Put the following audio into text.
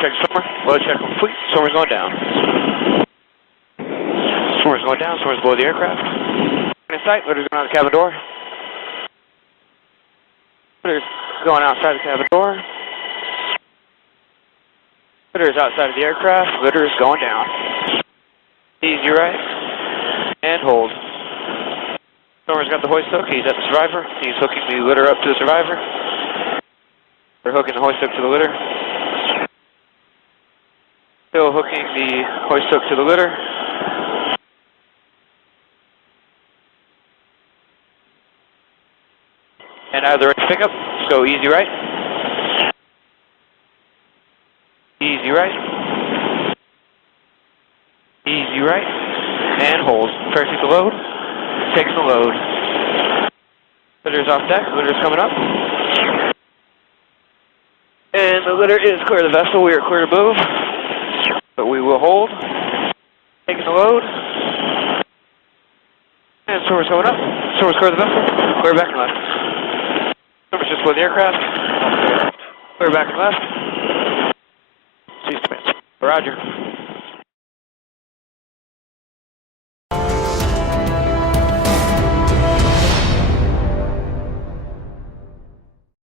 Check swimmer. Load check complete. Swimmer's going down. Swimmer's going down. Swimmer's below the aircraft. In sight. Loader's going out the cabin door. Loader's going outside the cabin door. Loader's outside of the aircraft. Loader's going down. Easy right. And hold. Swimmer's got the hoist hook. He's at the survivor. He's hooking the litter up to the survivor. They're hooking the hoist hook to the litter. Still hooking the hoist hook to the litter. And out of the right pickup, let's go easy right. Easy right. Easy right. And hold. First takes the load. Takes the load. Litter's off deck. Litter's coming up. And the litter is clear of the vessel. We are clear to move. But we will hold. Taking the load. And swimmer's coming up. Swimmer's clear of the vessel. Clear back and left. Swimmer's just below the aircraft. Clear back and left. Cease command. Roger.